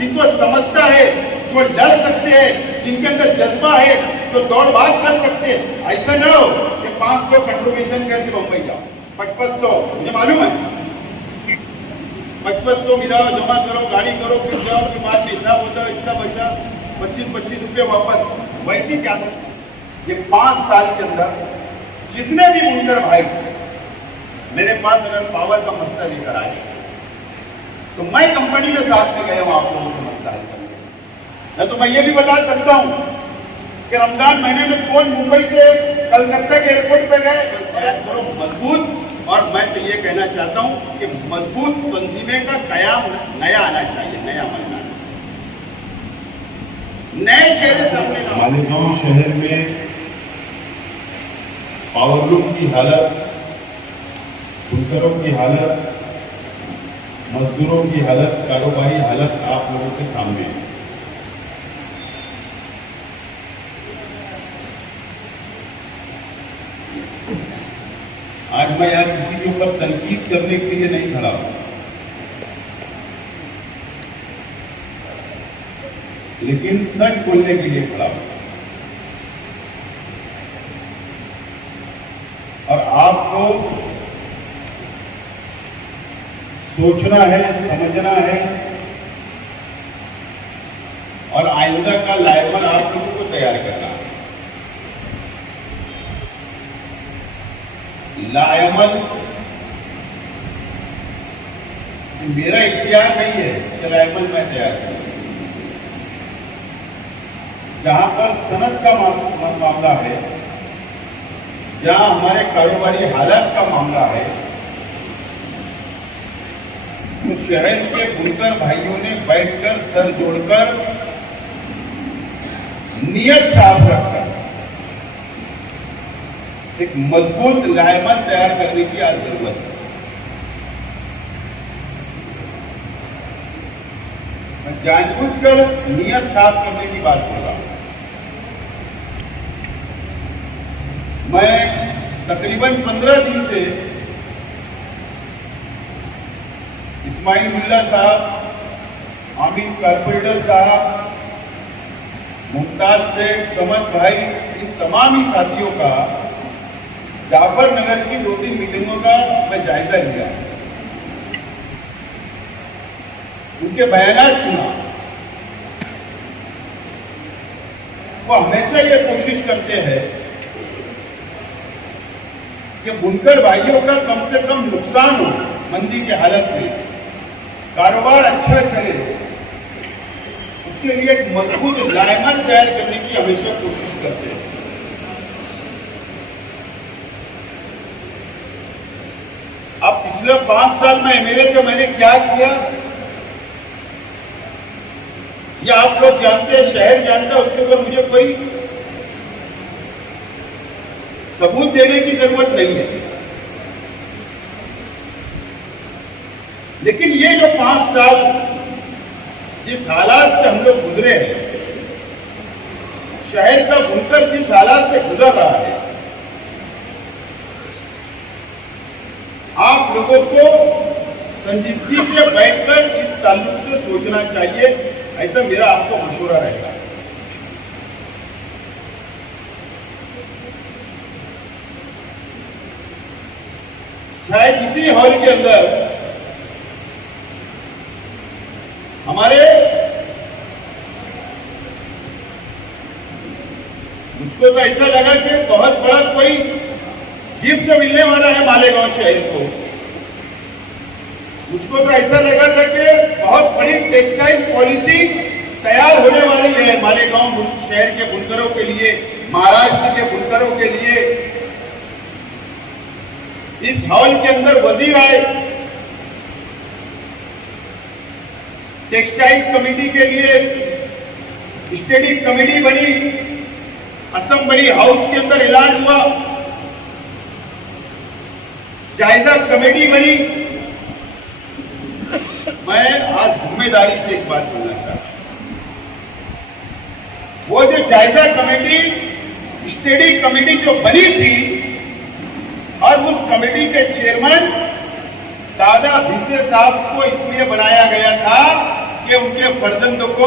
जिनको समझता है, जो लड़ सकते हैं, जिनके अंदर जज्बा है, जो दौड़ भाग कर सकते हैं। ऐसा ना हो कि 500 कंट्रीब्यूशन करके बम्बई जाओ, 5500, मुझे मालूम है 5500 मिलाओ, जमा करो, गाड़ी करो, फिर जाओ, के बाद में हिसाब होता है इतना पैसा 25-25 रुपये वापस। वैसे क्या था, ये 5 साल के अंदर जितने भी बुनकर भाई मेरे पास अगर पावर का मसला लेकर आए तो मैं कंपनी के साथ में गया हूं आप लोगों को मसला हल करने। तो मैं ये भी बता सकता हूं कि रमजान महीने में कौन मुंबई से कलकत्ता के एयरपोर्ट पे गए, करो मजबूत। और मैं तो ये कहना चाहता हूं कि मजबूत तंजीमें का कयाम नया आना चाहिए, नया बनना चाहिए, नए चेहरे सामने। मालेगांव शहर में पावरलूम की हालत, बुनकरों की हालत, मजदूरों की हालत, कारोबारी हालत आप लोगों के सामने है। आज मैं यहाँ किसी के ऊपर तनकीद करने के लिए नहीं खड़ा हूं, लेकिन सच बोलने के लिए खड़ा हूं। और आपको सोचना है, समझना है और आइंदा का लाइमन आप लोगों को तैयार करना है। लायमल मेरा इख्तियार नहीं है कि लायमल मैं तैयार करूं। जहां पर सनद का मामला है, जहां हमारे कारोबारी हालात का मामला है, तो शहर के बुनकर भाइयों ने बैठकर सर जोड़कर नियत साफ रखकर एक मजबूत लायमन तैयार करने की आज जरूरत है। मैं जानबूझकर नियत साफ करने की बात कर रहा हूं। मैं तकरीबन 15 दिन से इस्माइल मुल्ला साहब, आमिर कारपोरेटर साहब, मुमताज सेठ, समद भाई, इन तमाम ही साथियों का जाफर नगर की 2-3 मीटिंगों का मैं जायजा लिया, उनके बयानात सुना। वो हमेशा ये कोशिश करते हैं कि बुनकर भाइयों का कम से कम नुकसान हो, मंदी की हालत में कारोबार अच्छा चले, उसके लिए एक मजबूत लायमन तैयार करने की हमेशा कोशिश करते हैं। अब पिछले 5 साल में एमएलए थे, मैंने क्या किया ये आप लोग जानते हैं, शहर जानता है, उसके ऊपर मुझे कोई सबूत देने की जरूरत नहीं है। लेकिन ये जो 5 साल जिस हालात से हम लोग गुजरे हैं, शहर का बुनकर जिस हालात से गुजर रहा है, आप लोगों को संजीदगी से बैठकर इस ताल्लुक से सोचना चाहिए, ऐसा मेरा आपको मशवरा रहेगा। शायद इसी हॉल के अंदर हमारे मुझको तो ऐसा लगा कि बहुत बड़ा कोई गिफ्ट मिलने वाला है मालेगांव शहर को। मुझको तो ऐसा लगा था कि बहुत बड़ी टेक्सटाइल पॉलिसी तैयार होने वाली है मालेगांव शहर के बुनकरों के लिए, महाराष्ट्र के बुनकरों के लिए। इस हॉल के अंदर वजीर आए, टेक्सटाइल कमेटी के लिए स्टडी कमेटी बनी, असेंबली हाउस के अंदर ऐलान हुआ, जायजा कमेटी बनी। मैं आज जिम्मेदारी से एक बात बोलना चाहता हूं, वो जो जायजा कमेटी, स्टडी कमेटी जो बनी थी, और उस कमेटी के चेयरमैन दादा भिसे साहब को इसलिए बनाया गया था कि कि उनके फर्जंदों को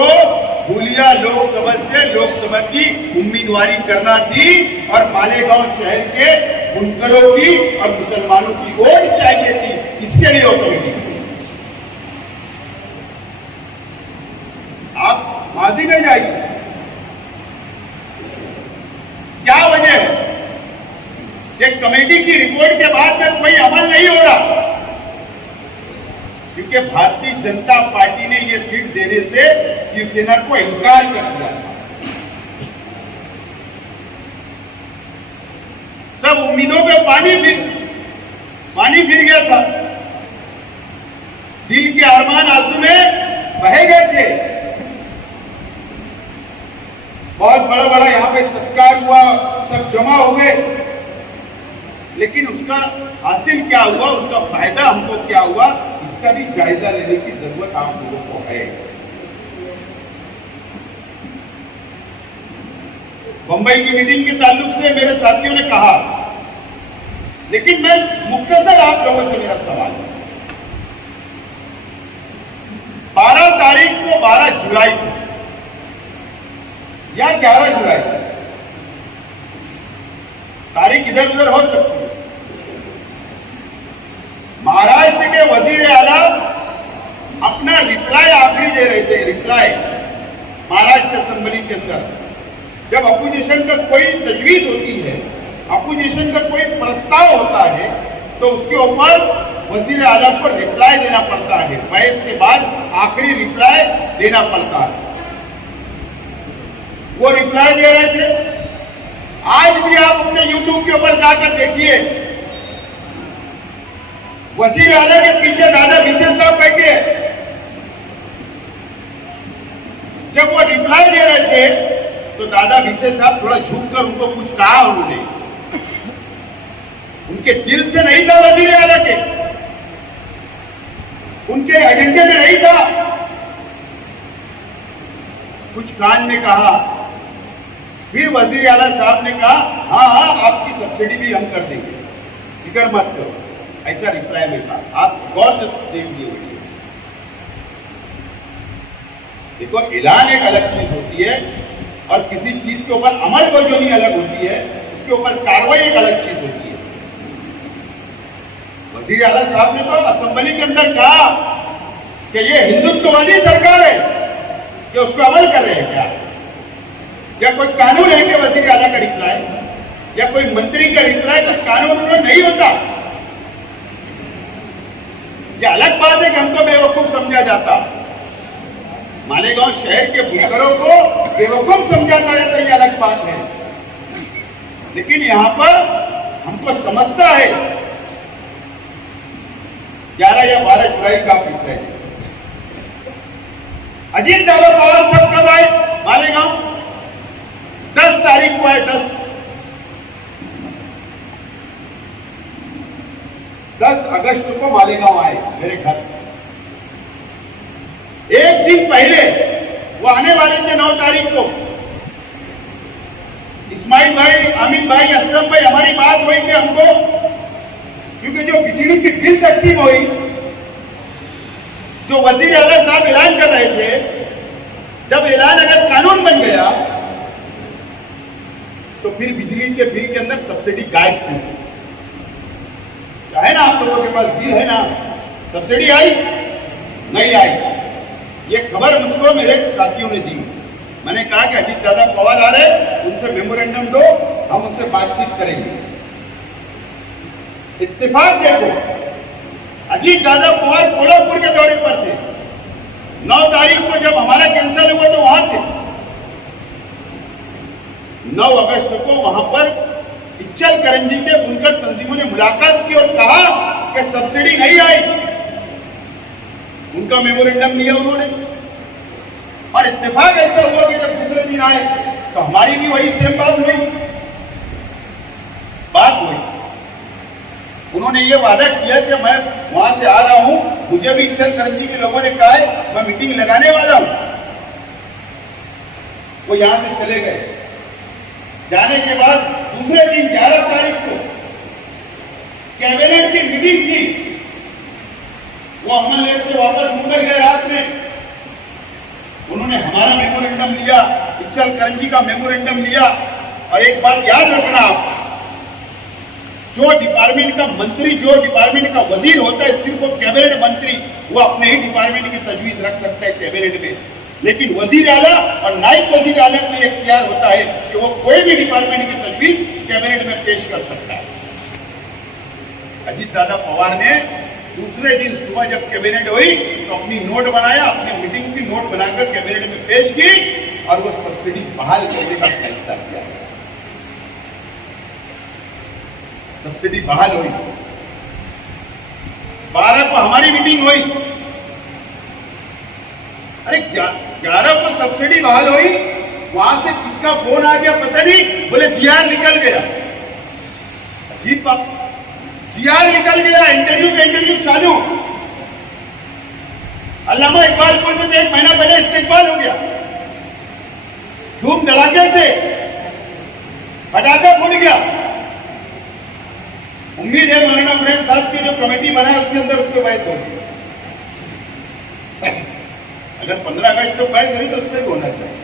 धूलिया लोकसभा से लोकसभा की उम्मीदवारी करना थी और मालेगांव शहर के बुनकरों की और मुसलमानों की वोट चाहिए थी। इसके लिए वो कमेटी बनी। आप माजी में जाइए, क्या वजह है कि कमेटी की रिपोर्ट के बाद में कोई अमल नहीं हो रहा? क्योंकि भारतीय जनता पार्टी ने यह सीट देने से शिवसेना को इनकार कर दिया। सब उम्मीदों पे पानी फिर गया था। दिल के अरमान आंसू में बह गए थे। बहुत बड़ा बड़ा यहां पे सत्कार हुआ, सब जमा हुए, लेकिन उसका हासिल क्या हुआ, उसका फायदा हमको क्या हुआ, इसका भी जायजा लेने की जरूरत आप लोगों को है। बंबई की मीटिंग के ताल्लुक से मेरे साथियों ने कहा, लेकिन मैं मुख्तसर आप लोगों से मेरा सवाल है। 12 तारीख को, 12 जुलाई को या 11 जुलाई, तारीख इधर उधर हो सकती है, महाराष्ट्र के वजीर आला अपना रिप्लाई आखिरी दे रहे थे। रिप्लाई महाराष्ट्र असेंबली के अंदर जब अपोजिशन का कोई तजवीज होती है, अपोजिशन का कोई प्रस्ताव होता है, तो उसके ऊपर वजीर आला को रिप्लाई देना पड़ता है। बहस के बाद आखिरी रिप्लाई देना पड़ता है। वो रिप्लाई दे रहे थे। आज भी आप अपने YouTube के ऊपर जाकर देखिए, वजीर आला के पीछे दादा भिसे साहब बैठे। जब वो रिप्लाई दे रहे थे तो दादा भिसे साहब थोड़ा झुककर उनको कुछ कहा। उन्होंने, उनके दिल से नहीं था वजीर आला के, उनके एजेंडे में नहीं था। कुछ कान में कहा, फिर वजीर आला साहब ने कहा, हाँ हाँ आपकी सब्सिडी भी हम कर देंगे, फिक्र मत करो। ऐसा रिप्लाई में कहा। आप गौर से देख लीजिए वीडियो। देखो, ऐलान एक अलग चीज होती है और किसी चीज के ऊपर अमल बजोनी अलग होती है, उसके ऊपर कार्रवाई एक अलग चीज होती है। वजीर आला साहब ने तो असेंबली के अंदर कहा कि ये हिंदुत्ववादी सरकार है, कि उसको अमल कर रहे हैं क्या? या कोई कानून है कि वजीर आला का रिप्लाई या कोई मंत्री का रिप्लाई का कानून में नहीं होता? यह अलग बात है कि हमको बेवकूफ समझा जाता, मालेगांव शहर के बुनकरों को बेवकूफ समझा जाता, यह अलग बात है। लेकिन यहां पर हमको समझता है 11 या 12 जुलाई का रिप्लाई है। अजीत दादा पवार सब कब आए मालेगांव? 10 तारीख को आए। 10 अगस्त को मालेगांव आए मेरे घर। एक दिन पहले वो आने वाले थे 9 तारीख को। इस्माइल भाई, अमित भाई, असलम भाई, हमारी बात हुई कि हमको, क्योंकि जो बिजली की बिल तकसीम हुई, जो वजीर आला साहब ऐलान कर रहे थे, जब ऐलान अगर कानून बन गया तो फिर बिजली के बिल के अंदर सब्सिडी गायब थी। है ना, आप लोगों के पास बिल है ना, सब्सिडी आई नहीं आई? ये खबर मुझको मेरे साथियों ने दी। मैंने कहा कि अजीत दादा पवार आ रहे, उनसे मेमोरेंडम दो, हम उनसे बातचीत करेंगे। इत्तेफाक देखो, अजीत दादा पवार कोल्हापुर के दौरे पर थे। 9 तारीख को जब हमारा कैंसिल हुआ तो वहां थे। 9 अगस्त को वहां पर इच्चल करंजी के बुनकर तंजीमों ने मुलाकात की और कहा कि सब्सिडी नहीं आई। उनका मेमोरेंडम लिया उन्होंने, और इत्तेफाक ऐसा हुआ कि जब दूसरे दिन आए तो हमारी भी वही सेम बात हुई। उन्होंने ये वादा किया कि मैं वहां से आ रहा हूं, मुझे भी इच्चल करंजी के लोगों ने कहा है मैं मीटिंग लगाने वाला हूं। वो यहां से चले गए। जाने के बाद दूसरे दिन 11 तारीख को कैबिनेट की मीटिंग थी। वो अमन लेक से वापस मुंबई गए रात में। उन्होंने हमारा मेमोरेंडम लिया, इक्चल करंजी का मेमोरेंडम लिया। और एक बात याद रखना आप, जो डिपार्टमेंट का मंत्री, जो डिपार्टमेंट का वजीर होता है, सिर्फ वो कैबिनेट मंत्री, वो अपने ही डिपार्टमेंट की तजवीज रख सकता है कैबिनेट में। लेकिन वजीर आला और नायब वजीर आला को यह इख्तियार होता है कि वो कोई भी डिपार्टमेंट की तजवीज कैबिनेट में पेश कर सकता है। अजीत दादा पवार ने दूसरे दिन सुबह जब कैबिनेट हुई तो अपनी नोट बनाया, अपनी मीटिंग की नोट बनाकर कैबिनेट में पेश की और वो सब्सिडी बहाल करने का फैसला किया। सब्सिडी बहाल हुई। 12 को हमारी मीटिंग हुई। अरे 11 को सब्सिडी बहाल हुई, वहां से किसका फोन आ गया पता नहीं, बोले जीआर निकल गया। अजीब बात, जीआर निकल गया, इंटरव्यू पे इंटरव्यू चालू। अल्लामा इकबाल पुल में 1 महीना पहले इस्तेकबाल हो गया, धूम धड़ाके से पटाखा फूट गया। उम्मीद है मौलाना इब्राहिम साहब की जो कमेटी बना है उसके अंदर उसको बहस होगी। अगर 15 अगस्त को बहस हुई तो उस पर भी होना चाहिए।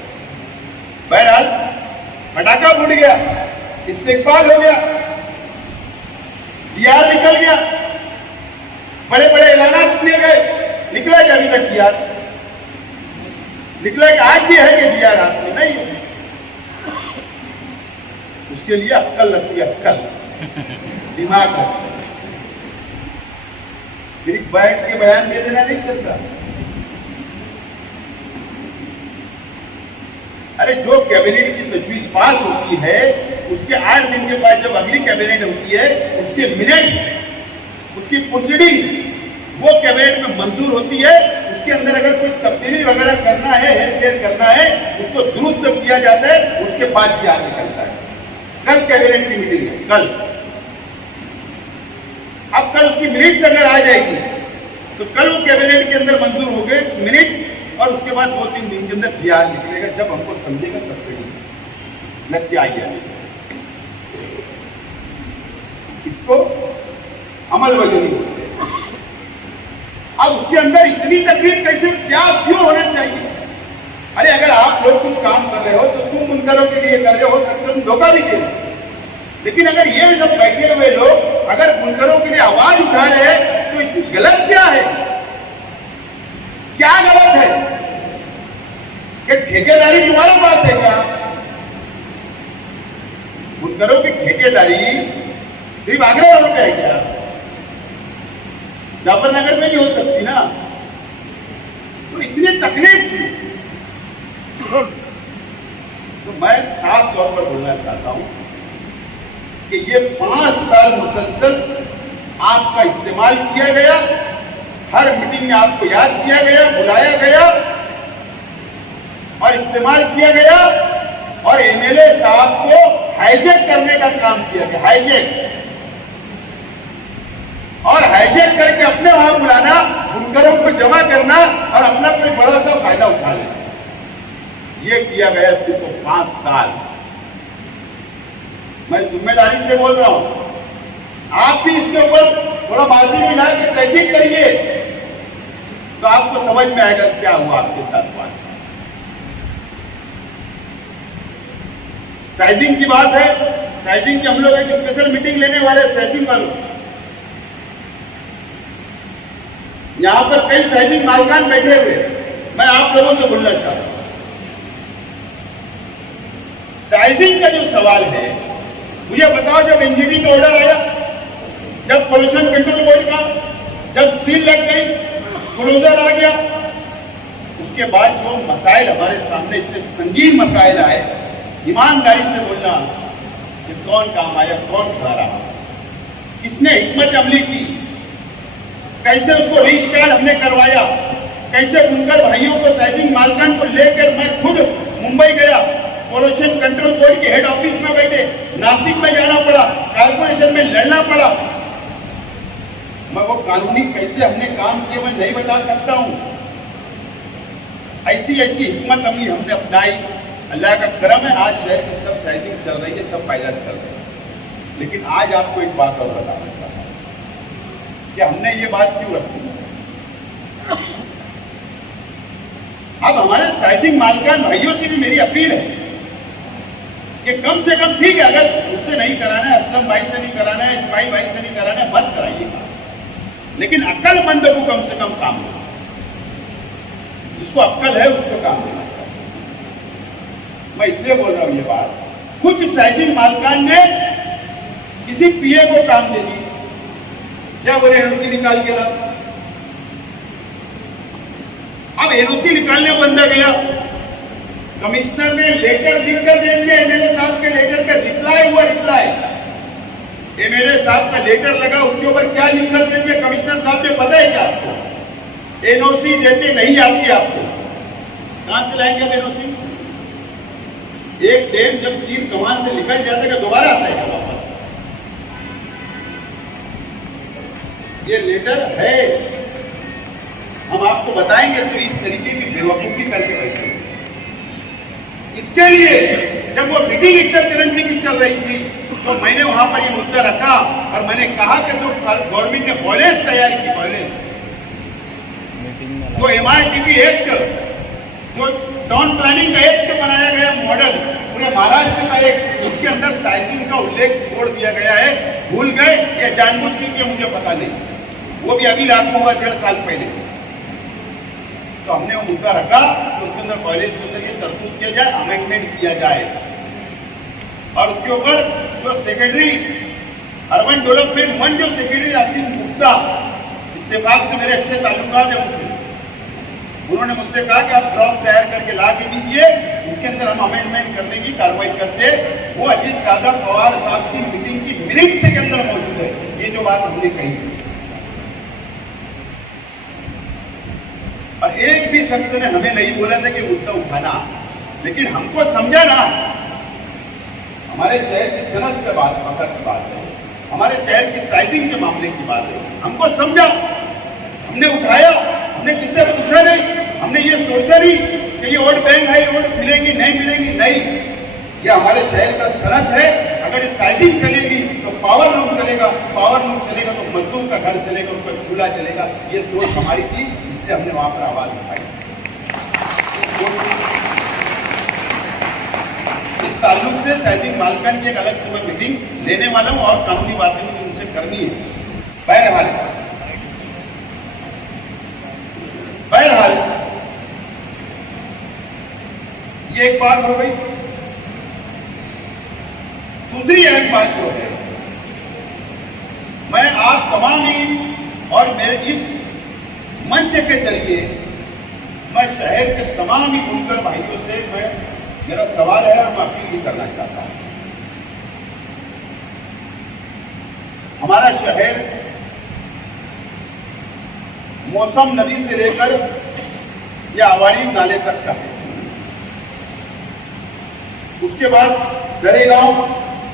बहरहाल पटाखा फूट गया, इस्तेकबाल हो गया, जीआर निकल गया, बड़े बड़े ऐलानात किए गए, निकला कि अभी तक जीआर निकला कि आज भी है कि जीआर हाथ में नहीं। उसके लिए अक्कल लगती है, अक्कल, दिमाग लगता है। सिर्फ बैठ के बयान दे देना नहीं चलता। अरे जो कैबिनेट की तजवीज पास होती है उसके 8 दिन के बाद जब अगली कैबिनेट होती है उसके मिनट्स, उसकी प्रोसीडिंग वो कैबिनेट में मंजूर होती है। उसके अंदर अगर कोई तब्दीली वगैरह करना है, हेरफेर करना है, उसको दुरुस्त किया जाता है, उसके बाद जीआर निकलता है। कल कैबिनेट की मीटिंग है, कल। अब कल उसकी मिनट्स अगर आ जाएगी तो कल वो कैबिनेट के अंदर मंजूर हो गए मिनट्स, और उसके बाद 2-3 दिन के अंदर जीआर निकलेगा, जब हमको समझेगा सब्सिडी लग के आई है। इसको अमल वजनी होते हैं। अब उसके अंदर इतनी तकलीफ कैसे, क्या, क्यों होना चाहिए? अरे अगर आप लोग कुछ काम कर रहे हो तो तुम मुनकरों के लिए कर रहे हो, सकते तुम धोखा भी दे रहे हो। लेकिन अगर ये सब बैठे हुए लोग अगर मुनकरों के लिए आवाज उठा रहे हैं तो इतनी गलत क्या है? क्या गलत है? कि ठेकेदारी तुम्हारे पास है क्या? मुनकरों की ठेकेदारी सिर्फ आगरा रोड पे है क्या? जाफरनगर में भी हो सकती ना। तो इतनी तकलीफ थी। तो मैं साफ तौर पर बोलना चाहता हूं कि ये 5 साल मुसलसल आपका इस्तेमाल किया गया, हर मीटिंग में आपको याद किया गया, बुलाया गया और इस्तेमाल किया गया, और एमएलए साहब को हाईजैक करने का काम किया गया, हाईजैक। और हाईजैक करके अपने वहां बुलाना, बुनकरों को जमा करना और अपना कोई बड़ा सा फायदा उठा लेना, ये किया गया सिर्फ 5 साल। मैं जिम्मेदारी से बोल रहा हूं, आप भी इसके ऊपर थोड़ा बाजी मिला के तहकीक करिए तो आपको समझ में आएगा क्या हुआ आपके साथ 5 साल। साइजिंग की बात है, साइजिंग की हम लोग एक स्पेशल मीटिंग लेने वाले साइजिंग वालों। यहां पर कई साइजिंग मालिकान बैठे हुए, मैं आप लोगों से बोलना चाहता हूं, साइजिंग का जो सवाल है, मुझे बताओ, जब एनजीटी का ऑर्डर आया, जब पोल्यूशन कंट्रोल बोर्ड का जब सील लग गई, क्लोजर आ गया, उसके बाद जो मसाइल हमारे सामने इतने संगीन मसाइल आए, ईमानदारी से बोलना कि कौन काम आया, कौन खड़ा रहा, किसने हिकमत अमली की, कैसे उसको रिस्टार्ट हमने करवाया, कैसे बुनकर भाइयों को, साइजिंग मालिकान को लेकर मैं खुद मुंबई गया, पोल्यूशन कंट्रोल बोर्ड के हेड ऑफिस में बैठे, नासिक में जाना पड़ा, कारपोरेशन में लड़ना पड़ा। मैं वो कानूनी कैसे हमने काम किए मैं नहीं बता सकता हूं। ऐसी ऐसी हिकमत अमली हमने अपनाई, अल्लाह का करम है, आज शहर की सब साइजिंग चल रही है, सब पायलट चल रहे हैं। लेकिन आज आपको एक बात और बताना चाहता हूं कि हमने ये बात क्यों रखी। अब हमारे साइजिंग मालकान भाइयों से भी मेरी अपील है कि कम से कम, ठीक है, अगर उससे नहीं कराना है, असलम भाई से नहीं कराना है, इस्माइल भाई से नहीं कराना है, मत कराइएगा, लेकिन अक्लमंदों को कम से कम काम दो। जिसको अक्ल है उसको काम देना चाहिए। मैं इसलिए बोल रहा हूं ये बात, कुछ साइजिंग मालकान ने किसी पीए को काम दे दी, क्या बोले एनओसी निकाल के ला। अब एनओसी निकालने बंदा गया, कमिश्नर ने लेटर लिखकर दे दिया, एमएलए साहब के लेटर पे रिप्लाई हुआ, रिप्लाई एमएलए साहब का लेटर लगा, उसके ऊपर क्या लिखकर दे दिया कमिश्नर साहब ने, पता है क्या आपको? एनओसी देते नहीं आती आपको। कहां से लाएंगे आप एनओसी? एक डैम जब तीर कमान से निकल जाता है, दोबारा आता है क्या वापस? ये लेटर है, हम आपको बताएंगे तो इस तरीके की बेवकूफी करके बैठे। इसके लिए जब वो मीटिंग तिरंगी की चल रही थी तो मैंने वहां पर ये मुद्दा रखा और मैंने कहा कि जो गवर्नमेंट ने पॉलिसी तैयार की, पॉलिसी जो एमआरटीपी एक्ट, जो टाउन प्लानिंग का एक्ट बनाया गया मॉडल पूरे महाराष्ट्र का एक, उसके अंदर साइजिंग का उल्लेख छोड़ दिया गया है। भूल गए या जानबूझ के किया मुझे पता नहीं, वो भी अभी लागू हुआ 1.5 साल पहले। तो हमने वो मुद्दा रखा तो उसके अंदर पॉलिसी के अंदर ये तरतूब किया जाए, अमेंडमेंट किया जाए और उसके ऊपर जो सेक्रेटरी अर्बन डेवलपमेंट वन, जो सेक्रेटरी आसिम गुप्ता, इत्तेफाक से मेरे अच्छे ताल्लुकात है उनसे, उन्होंने मुझसे कहा कि आप ड्रॉप तैयार करके ला के दीजिए, उसके अंदर हम अमेंडमेंट करने की कार्रवाई करते। वो अजीत दादा पवार साहब की मीटिंग की मिनट के अंदर मौजूद है, ये जो बात हमने कही। और एक भी शख्स ने हमें नहीं बोला था कि मुद्दा उठाना, लेकिन हमको समझा ना, हमारे शहर की सनत की बात है, हमारे शहर की साइजिंग के मामले की बात है, हमको समझा, हमने उठाया, हमने किससे पूछा नहीं, हमने ये सोचा नहीं कि ये वोट बैंक है, ये वोट मिलेंगी नहीं मिलेंगी, नहीं, ये हमारे शहर का सनत है। अगर ये साइजिंग चलेगी तो पावर लूम चलेगा, पावर लूम चलेगा तो मजदूर का घर चलेगा, उसका चूल्हा चलेगा, ये सोच हमारी थी, इसलिए हमने वहां पर आवाज उठाई। इस ताल्लुक से साइजिंग मालकान की एक अलग से मैं मीटिंग लेने वाला हूं और कानूनी बातें मुझे उनसे करनी है। बहरहाल ये एक बात हो गई। दूसरी एक बात जो है, मैं आप तमाम ही और मेरे इस मंच के जरिए मैं शहर के तमाम ही बुनकर भाइयों से मेरा सवाल है और मैं अपील भी करना चाहता हूं। हमारा शहर मौसम नदी से लेकर या आवारी नाले तक का है, उसके बाद दरेगांव,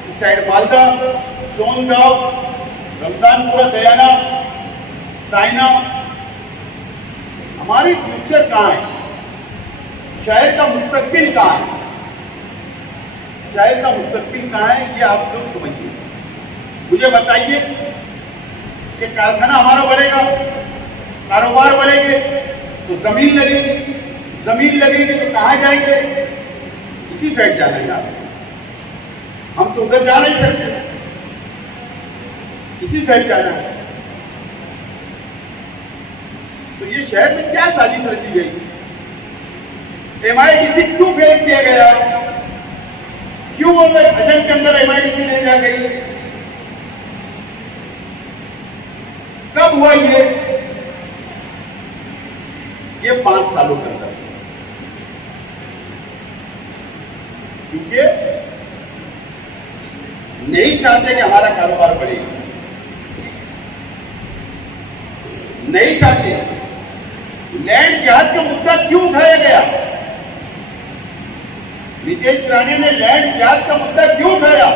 इस साइड मालदा, सोनगांव, रमजानपुरा, दयाना, साइना, हमारी फ्यूचर कहां है? शहर का मुस्तकबिल कहां है? शहर का मुस्तकबिल कहां है, ये आप लोग समझिए। मुझे बताइए कि कारखाना हमारा बढ़ेगा, कारोबार बढ़ेंगे तो जमीन लगेगी, जमीन लगेगी तो कहां जाएंगे? इसी साइड जाना है आप, हम तो उधर जा नहीं सकते, इसी साइड जाना है। तो ये शहर में क्या साजिश रची गई? एमआईडीसी क्यों फेल किया गया? क्यों वो हजम के अंदर एमआईडीसी ले जा गई? कब हुआ ये 5 सालों के अंदर, क्योंकि नहीं चाहते कि हमारा कारोबार बढ़े, नहीं चाहते। लैंड जिहाद का मुद्दा क्यों उठाया गया? नितेश राणे ने लैंड जिहाद का मुद्दा क्यों उठाया?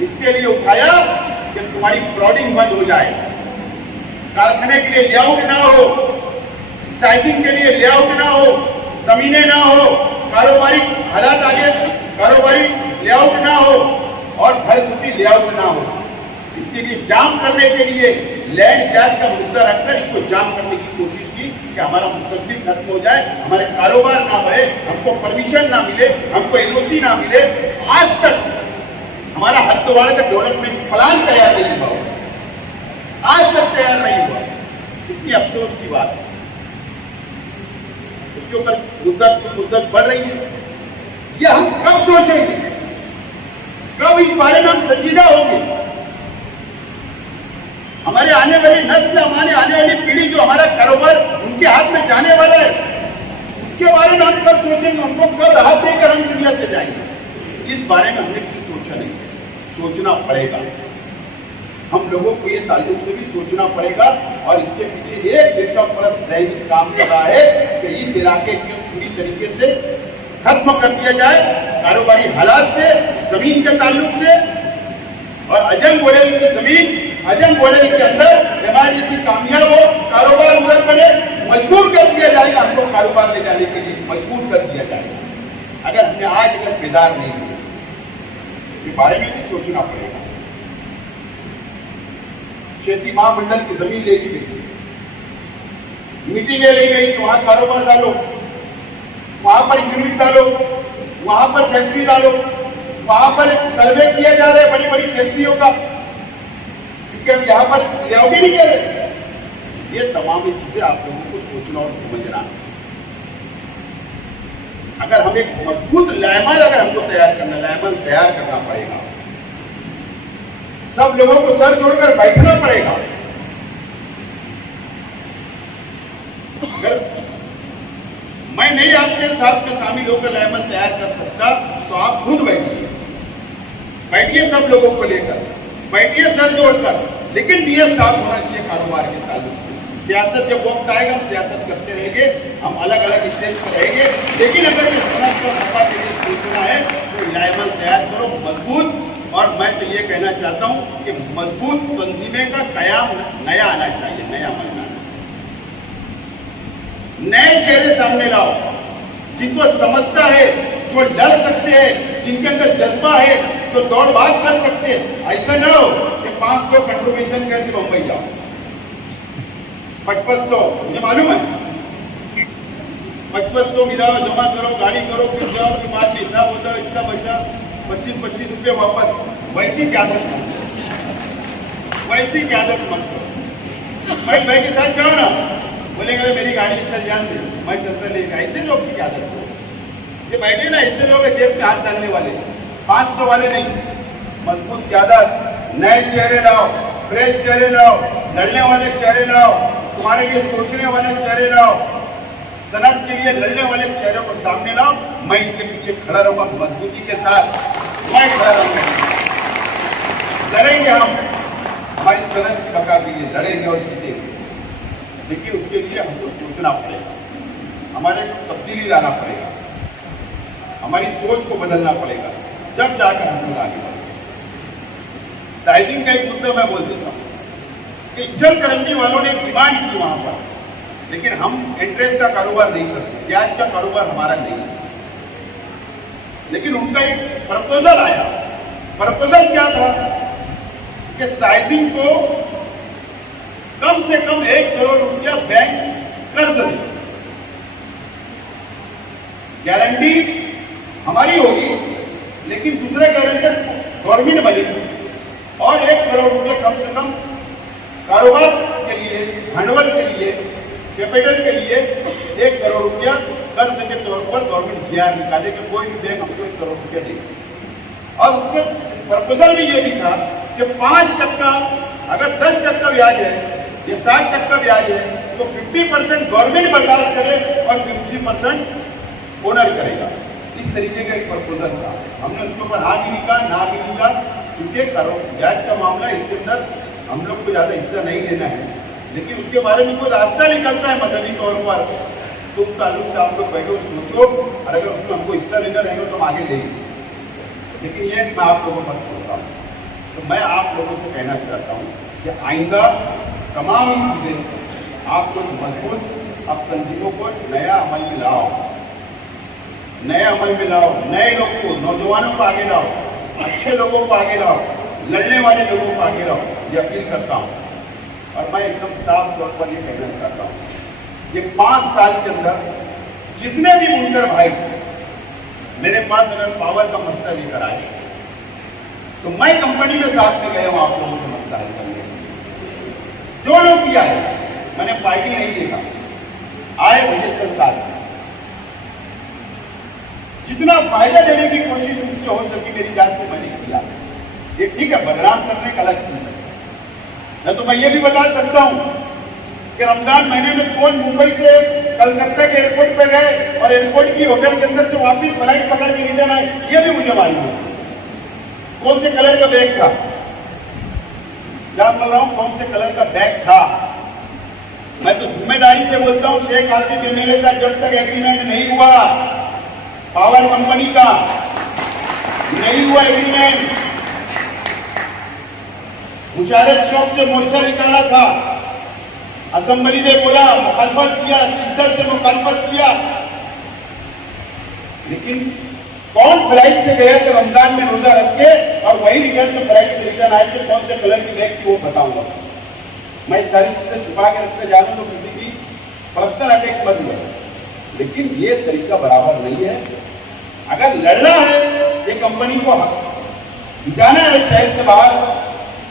इसके लिए उठाया कि तुम्हारी प्लॉटिंग बंद हो जाए, कारखाने के लिए लेआउट ना हो, साइजिंग के लिए लेआउट ना हो, जमीनें ना हो, कारोबारी हालात आगे, कारोबारी लेआउट ना हो और घर गुती लेआउट ना हो। इसके लिए जाम करने के लिए लैंड जिहाद का मुद्दा रखकर इसको जाम करने की कोशिश की। कि हमारा मुस्तकबिल खत्म हो जाए, हमारे कारोबार ना बढ़े, हमको परमिशन ना मिले, हमको एनओसी ना मिले। आज तक हमारा हरिद्वार का डेवलपमेंट प्लान तैयार नहीं हुआ, आज तक तैयार नहीं हुआ। कितनी अफसोस की बात है। उसके ऊपर मुद्दत बढ़ रही है। यह हम कब सोचेंगे, कब इस बारे में हम संजीदा होंगे? हमारे आने वाली नस्ल, हमारे आने वाली पीढ़ी, जो हमारा कारोबार उनके हाथ में जाने वाला है, उसके बारे में हम कब सोचेंगे? उनको कब राहत देकर हम दुनिया से जाएंगे? इस बारे में हमने कुछ सोचा नहीं, सोचना पड़ेगा। हम लोगों को ये ताल्लुक से भी सोचना पड़ेगा। और इसके पीछे एक फिरका परस्त सैनिक काम कर रहा है कि इस इलाके को पूरी तरीके से खत्म कर दिया जाए, कारोबारी हालात से, जमीन के ताल्लुक से। और अजम गोरेल की जमीन, अजम गोरेल के अंदर एमआईडीसी कामयाब हो, कारोबार उधर बने, मजबूर कर दिया जाएगा। हमको कारोबार ले जाने के लिए मजबूर कर दिया जाएगा। अगर हमने आज अगर बेदार नहीं हुए, इस बारे में भी सोचना पड़ेगा। खेती महामंडल की जमीन ले ली गई, मीटिंगें ले गई, वहां कारोबार डालो, वहां पर यूनिट डालो, वहां पर फैक्ट्री डालो, वहां पर सर्वे किया जा रहा है बड़ी बड़ी फैक्ट्रियों का, क्योंकि हम यहां पर लेआउट भी नहीं कर रहे। ये तमाम चीजें आप लोगों को सोचना और समझना है। अगर हम एक मजबूत लायमन अगर हमको तैयार करना, लायमन तैयार करना पड़ेगा। सब लोगों को सर जोड़कर बैठना पड़ेगा। अगर मैं नहीं आपके साथ में शामिल होकर लायमन तैयार कर सकता, तो आप खुद बैठिए, बैठिए सब लोगों को लेकर, बैठिए सर जोड़कर। लेकिन नियत साफ होना चाहिए कारोबार के ताल्लुक से। सियासत जब वक्त आएगा, हम सियासत करते रहेंगे, हम अलग अलग स्टेज पर रहेंगे। लेकिन अगर इस सनत को सफा के लिए सोचना है तो लायमन तैयार करो, मजबूत। और मैं तो ये कहना चाहता हूं कि मजबूत तंजीमें का कयाम नया आना चाहिए, नया बनना आना चाहिए। नए चेहरे सामने लाओ, जिनको समझता है, जो लड़ सकते हैं, जिनके अंदर जज्बा है, जो दौड़ भाग कर सकते हैं। ऐसा ना हो कि 500 कंट्रीब्यूशन करके मुंबई जाओ, 5500, मुझे मालूम है 5500 मिलाओ, जमा करो, गाड़ी करो, फिर जाओ, के बाद हिसाब होता है इतना पैसा, 25-25 रुपये वापस। वैसी क्या आदत मत करो, वैसी क्या आदत मत करो। भाई के साथ जाओ ना, बोलेंगे मेरी गाड़ी चल जान दे, मैं चलता नहीं। ऐसे लोग की आदत हो, ये बैठे ना, ऐसे लोग जेब में हाथ डालने वाले, 500 वाले नहीं। मजबूत की आदत, नए चेहरे लाओ, फ्रेश चेहरे लाओ, लड़ने वाले चेहरे लाओ, तुम्हारे लिए सोचने वाले चेहरे लाओ, सनत के लिए लड़ने वाले चेहरों को सामने लाओ। मैं इनके पीछे खड़ा रहूंगा मजबूती के साथ, मैं खड़ा रहूंगा। लड़ेंगे हम हमारी सनत की बका के लिए, लड़ेंगे और जीतेंगे। लेकिन उसके लिए हमको सोचना पड़ेगा, हमारे तब्दीली लाना पड़ेगा, हमारी सोच को बदलना पड़ेगा, जब जाकर हम लोग आगे बढ़ सकते। साइजिंग का एक मुद्दा मैं बोल देता हूँ कि इज्जतकरंजी वालों ने डिमांड की वहां पर, लेकिन हम इंटरेस्ट का कारोबार नहीं करते, ब्याज का कारोबार हमारा नहीं है। लेकिन उनका एक प्रपोजल आया। प्रपोजल क्या था कि साइजिंग को कम से कम 1 करोड़ रुपया बैंक कर्ज दे, गारंटी हमारी होगी, लेकिन दूसरे गारंटर गवर्नमेंट बनेगी, और 1 करोड़ रुपया कम से कम कारोबार के लिए, हैंडओवर के लिए, कैपिटल के लिए 1 करोड़ रुपया कर्ज के तौर पर गवर्नमेंट जीआर निकाले कि कोई भी बैंक हमको 1 करोड़ रुपया देगी। और उसमें प्रपोजल भी ये भी था कि 5%, अगर 10% ब्याज है या 60% ब्याज है, तो 50% गवर्नमेंट बर्दाश्त करे और 50% ओनर करेगा। इस तरीके का एक प्रपोजल था। हमने उसके ऊपर हाँ भी नहीं कहा, ना भी नहीं कहा, क्योंकि ब्याज का मामला, इसके अंदर हम लोग को ज्यादा हिस्सा नहीं लेना है। लेकिन उसके बारे में कोई रास्ता निकलता है मजहबी तौर पर, तो उस ताल्लुक से आप लोग बैठो, सोचो, और अगर उसमें हमको हिस्सा लेना रहेगा तो हम आगे लेंगे। लेकिन ये मैं आप लोगों पर छोड़ता हूँ। तो मैं आप लोगों से कहना चाहता हूँ कि आइंदा तमाम ही चीज़ें आप लोग मजबूत, अब तंजीमों को नया अमल में लाओ, नए अमल में लाओ, नए लोग को, नौजवानों को आगे लाओ, अच्छे लोगों को आगे लाओ, लड़ने वाले लोगों को आगे लाओ, ये अपील करता हूँ। और मैं एकदम साफ तौर पर ये कहना चाहता हूँ ये 5 साल के अंदर जितने भी बुनकर भाई मेरे पास अगर पावर का मसला लेकर आए तो मैं कंपनी में साथ में गया हूं आप लोगों को मसला हल करने के लिए। जो लोग किया है मैंने पार्टी नहीं देखा, आए मुझे चल साथ में, जितना फायदा लेने की कोशिश मुझसे हो सकी मेरी जात से मैंने किया। ये ठीक है, बदनाम करने का अलग चीज है। मैं तो मैं ये भी बता सकता हूं कि रमजान महीने में कौन मुंबई से कलकत्ता के एयरपोर्ट पे गए और एयरपोर्ट की होटल के अंदर से वापस फ्लाइट पकड़ के रिटर्न आए, ये भी मुझे मालूम है। कौन से कलर का बैग था, क्या बोल रहा हूं, कौन से कलर का बैग था। मैं तो जिम्मेदारी से बोलता हूं, शेख आसिफ एमएलए का जब तक एग्रीमेंट नहीं हुआ पावर कंपनी का नहीं हुआ एग्रीमेंट, मुशारत चौक से मोर्चा निकाला था, असेंबली में बोला, मुखालफत किया, शिद्दत से मुखालफत किया, लेकिन कौन फ्लाइट से गया तो रमजान में रोजा रख के और वही रिटर्न से फ्लाइट से रिटर्न आए थे, कौन से कलर की बैग थी वो बताऊंगा। मैं सारी चीजें छुपा के रखते जा रहा हूं तो किसी की पर्सनल अटैक मत हुआ, लेकिन ये तरीका बराबर नहीं है। अगर लड़ना है ये कंपनी को जाना है शहर से बाहर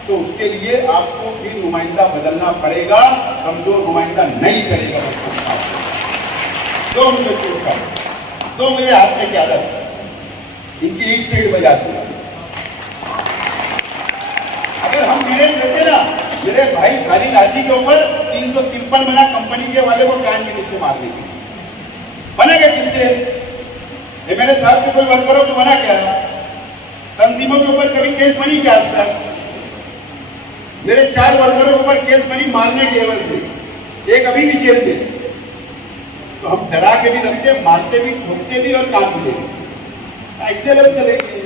तो उसके लिए आपको फिर नुमाइंदा बदलना पड़ेगा, कमजोर नुमाइंदा नहीं चलेगा। दो मुझे छोड़कर दो मेरे हाथ में की आदत, इनकी एक सीट बजाती है। अगर हम मेरे देते ना, मेरे भाई खालिद हाजी के ऊपर 353 बना कंपनी के वाले को कान के नीचे मारने के बनेगा किससे? ये मेरे साथ के कोई वर्करों को बना क्या, तंजीमों के ऊपर कभी केस बनी क्या आज तक? मेरे 4 वर्करों के ऊपर केस बनी मारने के एवज में, एक अभी भी जेल में। तो हम डरा के भी रखते, मारते भी, ठोकते भी और काम भी देते, ऐसे लोग चलेंगे।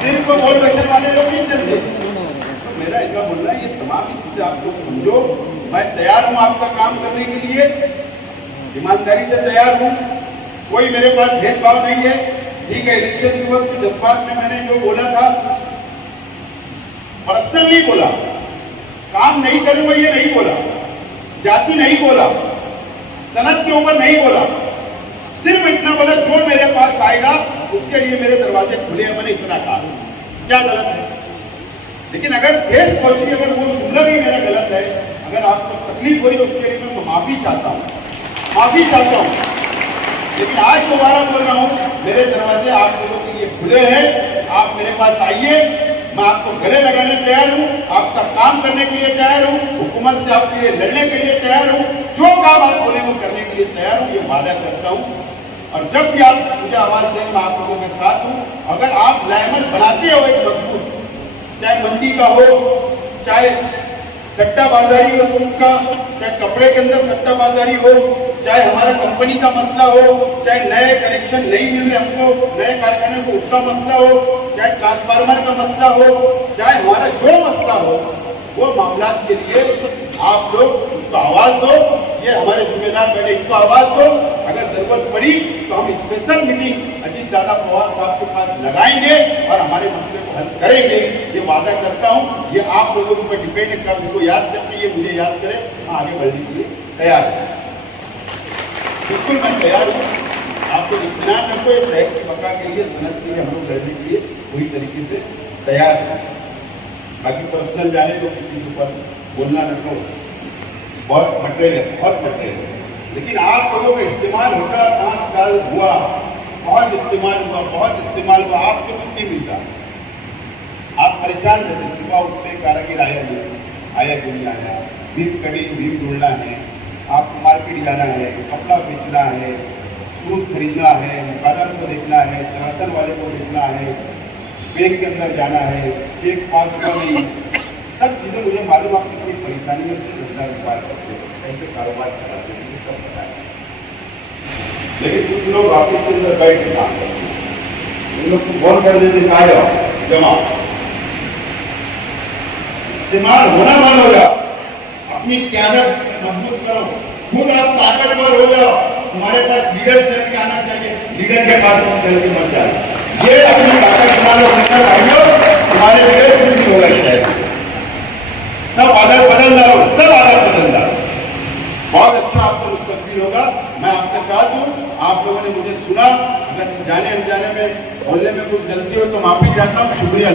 सिर्फ वोट बचने वाले लोग नहीं चलते। तो मेरा ऐसा बोलना है, ये तमाम चीजें आप लोग समझो। मैं तैयार हूं आपका काम करने के लिए, ईमानदारी से तैयार हूं, कोई मेरे पास भेदभाव नहीं है। ठीक है, इलेक्शन के वक्त जज्बात में मैंने जो बोला था पर्सनल नहीं बोला, काम नहीं करूंगा ये नहीं बोला, जाति नहीं बोला, सनद के ऊपर नहीं बोला, सिर्फ इतना बोला जो मेरे पास आएगा उसके लिए मेरे दरवाजे खुले हैं, मैंने इतना कहा। क्या गलत है? लेकिन अगर ठेस पहुंची, अगर वो जुमला भी मेरा गलत है, अगर आपको तकलीफ हुई तो उसके लिए मैं माफी चाहता हूं, माफी चाहता हूं। लेकिन आज दोबारा बोल रहा हूं, मेरे दरवाजे आप लोगों के लिए खुले हैं, आप मेरे पास आइए, मैं आपको गले लगाने तैयार हूं, आपका काम करने के लिए तैयार हूं, हुकूमत से आपके लिए लड़ने के लिए तैयार हूं, जो काम आप बोले वो करने के लिए तैयार हूं, ये वादा करता हूं। और जब भी आप मुझे आवाज दें मैं आप लोगों के साथ हूं। अगर आप लायमल बनाते हो एक मजबूत, चाहे मंदी का हो, चाहे सट्टा बाजारी हो सूद का, चाहे कपड़े के अंदर सट्टा बाजारी हो, चाहे हमारा कंपनी का मसला हो, चाहे नए कनेक्शन नहीं मिल रहे हमको नए कारखाने को उसका मसला हो, चाहे ट्रांसफार्मर का मसला हो, चाहे हमारा जो मसला हो, वो मामला के लिए आप लोग उसको आवाज दो। ये हमारे जिम्मेदार बैठे, इनको आवाज दो। अगर जरूरत पड़ी तो हम स्पेशल मीटिंग अजीत दादा पवार साहब के पास लगाएंगे और हमारे मसले को हल करेंगे, ये वादा करता हूं। ये आप लोगों के ऊपर डिपेंड है, कब इनको याद करके ये मुझे याद करें, मैं आगे बढ़ने के लिए तैयार हूं, बिल्कुल मैं तैयार हूं। आपको इत्मीनान रखो, ये शहर की बका के लिए, सनत के लिए, हम लोग लड़ने के लिए पूरी तरीके से तैयार हैं। बाकी पर्सनल जाने दो, किसी के ऊपर बोलना न करो, बहुत मटेरियल है, बहुत मटेरियल है। लेकिन आप लोगों का इस्तेमाल होता 5 साल हुआ, बहुत इस्तेमाल हुआ, बहुत इस्तेमाल हुआ, आपको कुछ नहीं मिलता। आप परेशान रहते, सुबह उठते कारागिर आया क्यों आया, भीम कड़ी भीम ढूंढना है, आपको मार्केट जाना है, कपड़ा बेचना है, सूद खरीदना है, मुकादम को देखना है, राशन वाले को देखना है, बैंक के अंदर जाना है, चेक पास हुआ नहीं, सब चीज़ें मुझे मालूम। आप कितनी परेशानियों से धंधा व्यापार करते हैं, कैसे कारोबार चलाते हैं, ये सब पता है। लेकिन कुछ लोग ऑफिस के अंदर बैठ के काम करते हैं, उन लोग को फोन कर देते कहा जाओ जमा, इस्तेमाल होना बंद हो जाओ, अपनी क्यादत मजबूत करो, खुद आप ताकतवर हो जाओ। तुम्हारे पास लीडर चल के आना चाहिए, लीडर के पास तुम चल के मत जाओ। ये अपनी ताकत तुम्हारे अंदर भाइयों, तुम्हारे लिए कुछ नहीं होगा शायद। सब आदत बदल डालो, सब आदत बदल डालो। बहुत अच्छा आपका मुस्तकबिल होगा। मैं आपके साथ हूँ। आप लोगों ने मुझे सुना, अगर जाने अनजाने में बोलने में कुछ गलती हो तो माफी चाहता हूँ। शुक्रिया।